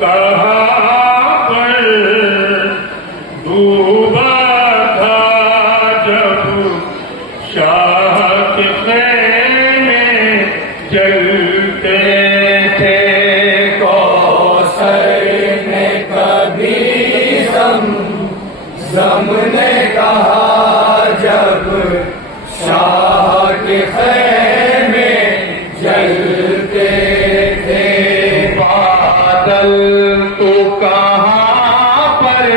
کہاں پر ڈوبا تھا جب شاہ کے خیمے جلتے تھے کوثر نے کبھی زم نے کہا جب شاہ کے خیمے جلتے تھے بادل تو کہاں پر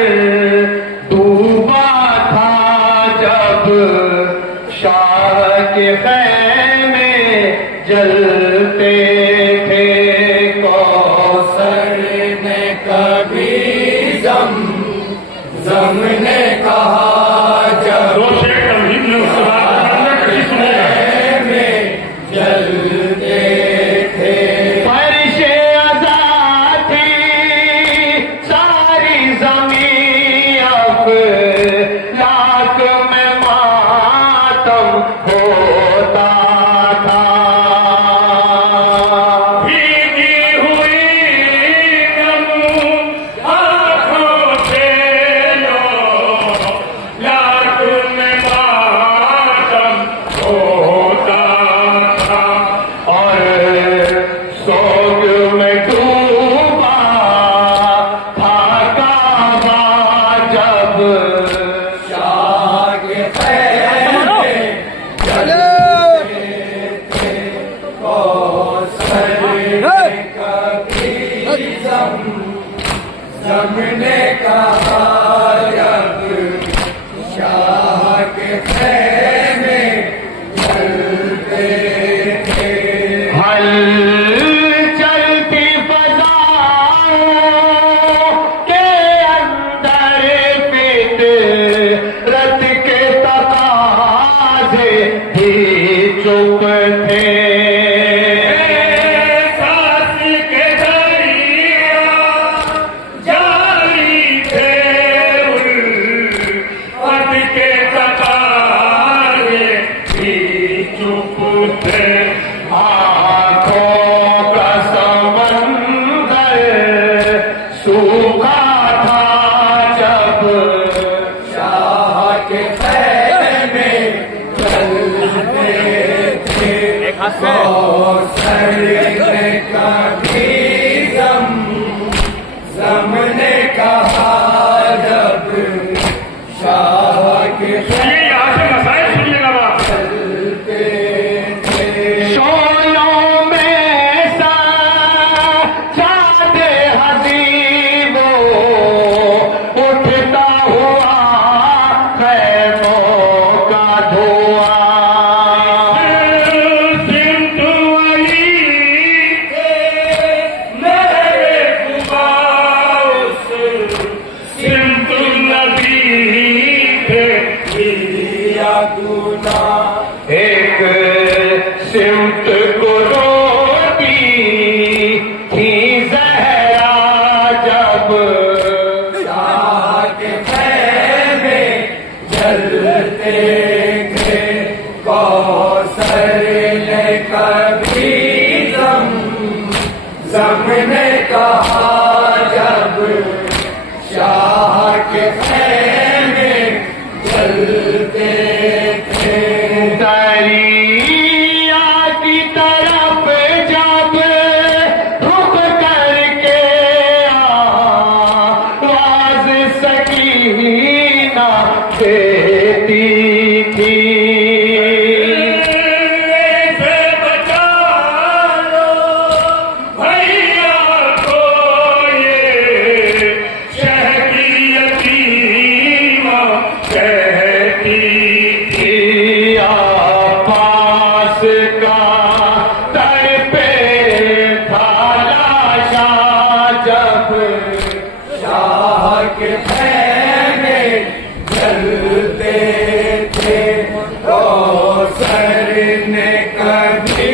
ڈوبا تھا جب شاہ کے خیمے جلتے تھے کوثر نے کبھی زم نے کہا جب خیمے جلتے تھے فرش عزا تھی ساری زمین افلاک میں ماتم ہوتا تھا بھیگی ہوئی نم آنکھوں سے لاکھ میں ماتم ہوتا تھا اور سوگ میں ڈوبا تھا کعبہ جب شاہ کے خیمے جلتے تھے کوثر نے کبھی زم نے کہا جب شاہ کے خیمے جلتے تھے ہل چلتی فضاؤں کے اندر فطرت کے تقاضے بھی چپ تھے سانس کے دریا جاری تھے الفت کے تقاضے بھی چپ تھے آنکھوں کا سمندر سوکھا تھا جب شاہ کے خیمے جلتے تھے کوثر نے کبھی زم نے کہا جب شاہ کے یہاں سے مسائل سنیے گا چلتے تھے شولوں میں سجاد حبیب اٹھتا ہوا خیموں کا دھواں سمت علی کے میرے قباؤس سمت النبی کے لیا گناہ ایک سمت کو روتی تھی زہرا جب شاہ کے خیمے جلتے تھے کوثر نے کبھی زم نے کہا جب شاہ کے خیمے جلتے تھے دریا کی طرف جب رخ کر کے آواز سکینہ دیتی تھی سے بچا لو بھیا کو یہ شہر کی یتیمہ کہتی تھی عباس کا در پہ تھا لاشا جب شاہ کے خیمے جلتے تھے کوثر نے کبھی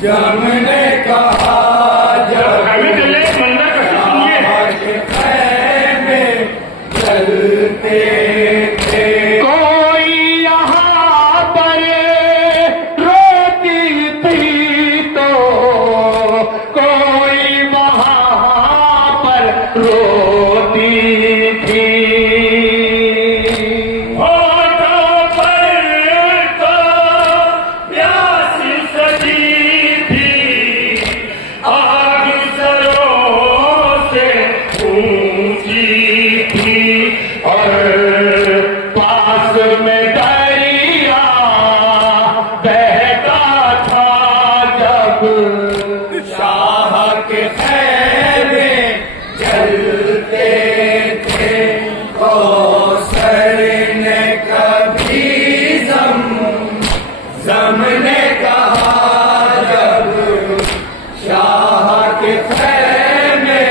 زم نے کہا جب شاہ کے خیمے جلتے تھے کوئی یہاں پر روتی تھی تو کوئی شاہ کے خیمے جلتے تھے کوثر نے کبھی زم نے کہا جب شاہ کے خیمے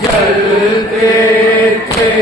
جلتے تھے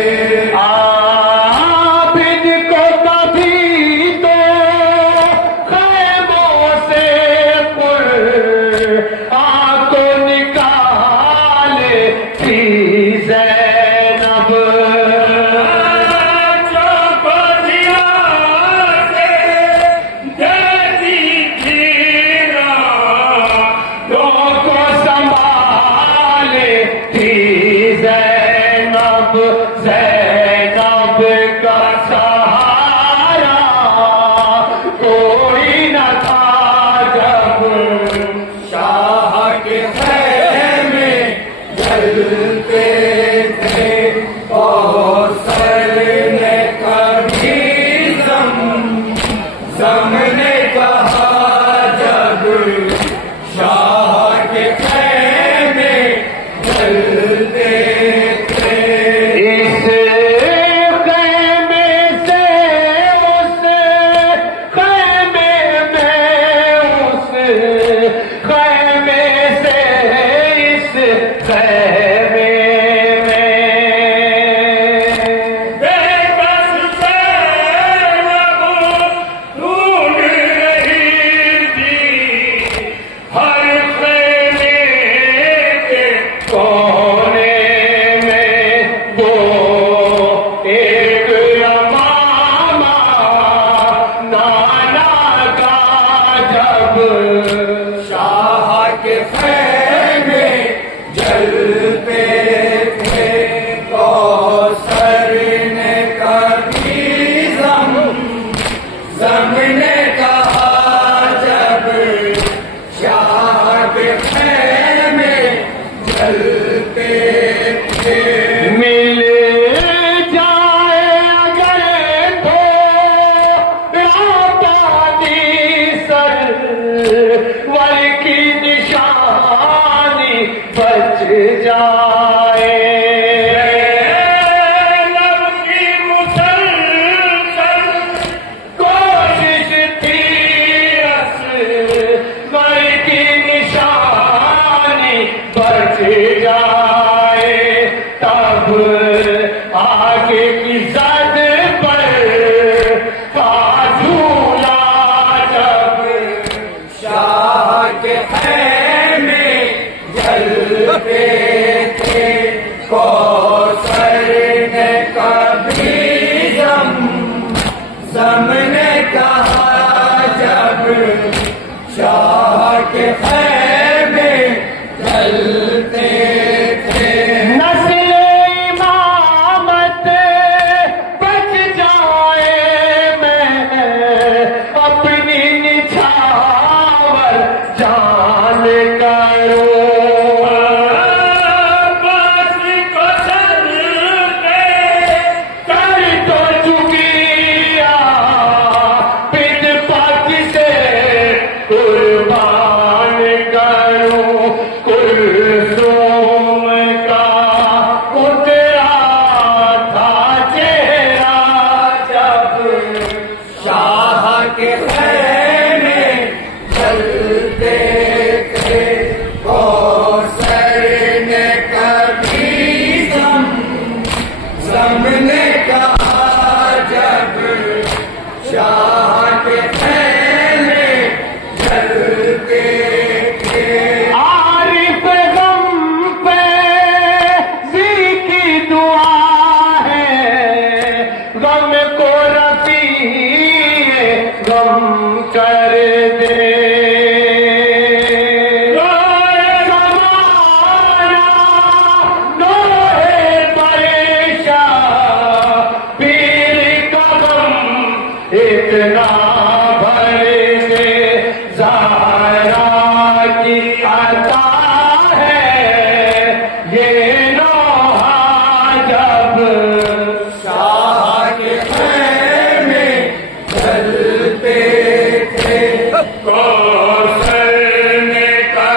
کوثر نے کہا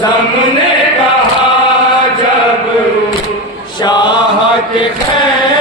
زم نے کہا جب شاہ کے خیمے